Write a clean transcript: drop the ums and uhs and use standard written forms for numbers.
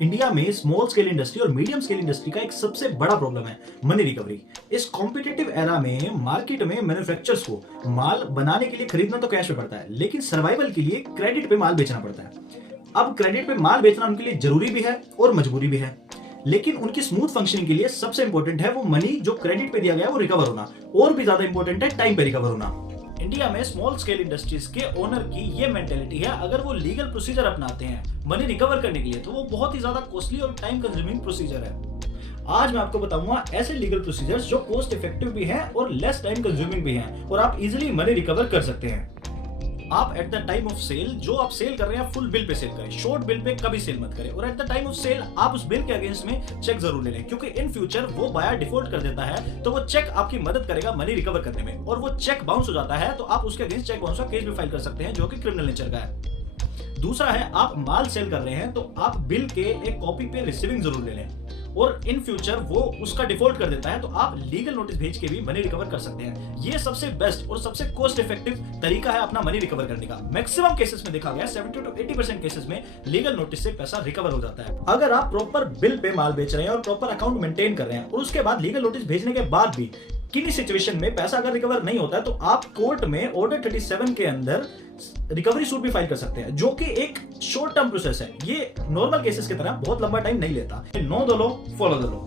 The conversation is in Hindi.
इंडिया में स्मॉल स्केल इंडस्ट्री और मीडियम स्केल इंडस्ट्री का एक सबसे बड़ा प्रॉब्लम है मनी रिकवरी। इस कॉम्पिटिटिव एरा में मार्केट में मैन्युफैक्चरर्स को माल बनाने के लिए खरीदना तो कैश पे पड़ता है, लेकिन सर्वाइवल के लिए क्रेडिट पे माल बेचना पड़ता है। अब क्रेडिट पे माल बेचना उनके लिए जरूरी भी है और मजबूरी भी है, लेकिन उनकी स्मूथ फंक्शनिंग के लिए सबसे इंपॉर्टेंट है वो मनी जो क्रेडिट पे दिया गया है वो रिकवर होना, और भी ज्यादा इंपॉर्टेंट है टाइम पे रिकवर होना। इंडिया में स्मॉल स्केल इंडस्ट्रीज के ओनर की ये मेंटेलिटी है, अगर वो लीगल प्रोसीजर अपनाते हैं मनी रिकवर करने के लिए तो वो बहुत ही ज्यादा कॉस्टली और टाइम कंज्यूमिंग प्रोसीजर है। आज मैं आपको बताऊंगा ऐसे लीगल प्रोसीजर्स जो कॉस्ट इफेक्टिव भी हैं और लेस टाइम कंज्यूमिंग भी हैं और आप इजीली मनी रिकवर कर सकते हैं। आप at the time of sale जो आप सेल कर रहे हैं फुल बिल पे सेल करें, शॉर्ट बिल पे कभी सेल मत करें, और at the time of sale आप उस बिल के अगेंस्ट में चेक जरूर ले लें, क्योंकि इन फ्यूचर वो बायर डिफॉल्ट कर देता है तो वो चेक आपकी मदद करेगा मनी रिकवर करने में, और वो चेक बाउंस हो जाता है तो आप उसके अगेंस्ट चेक बाउंस का केस भी फाइल कर सकते हैं जो कि क्रिमिनल नेचर का है। दूसरा है आप माल सेल कर रहे हैं तो आप बिल के एक कॉपी पे रिसीविंग जरूर ले लें, और इन फ्यूचर वो उसका डिफॉल्ट कर देता है तो आप लीगल नोटिस भेज के भी मनी रिकवर कर सकते हैं। ये सबसे बेस्ट और सबसे कॉस्ट इफेक्टिव तरीका है अपना मनी रिकवर करने का। मैक्सिमम केसेस में देखा गया 70 to 80% केसेस में लीगल नोटिस से पैसा रिकवर हो जाता है। अगर आप प्रॉपर बिल पे माल बेच रहे हैं और प्रॉपर अकाउंट मेंटेन कर रहे हैं और उसके बाद लीगल नोटिस भेजने के बाद भी किसी सिचुएशन में पैसा अगर रिकवर नहीं होता है तो आप कोर्ट में ऑर्डर 37 के अंदर रिकवरी सूट भी फाइल कर सकते हैं, जो कि एक शॉर्ट टर्म प्रोसेस है। ये नॉर्मल केसेस की तरह बहुत लंबा टाइम नहीं लेता। Know the law, follow the law.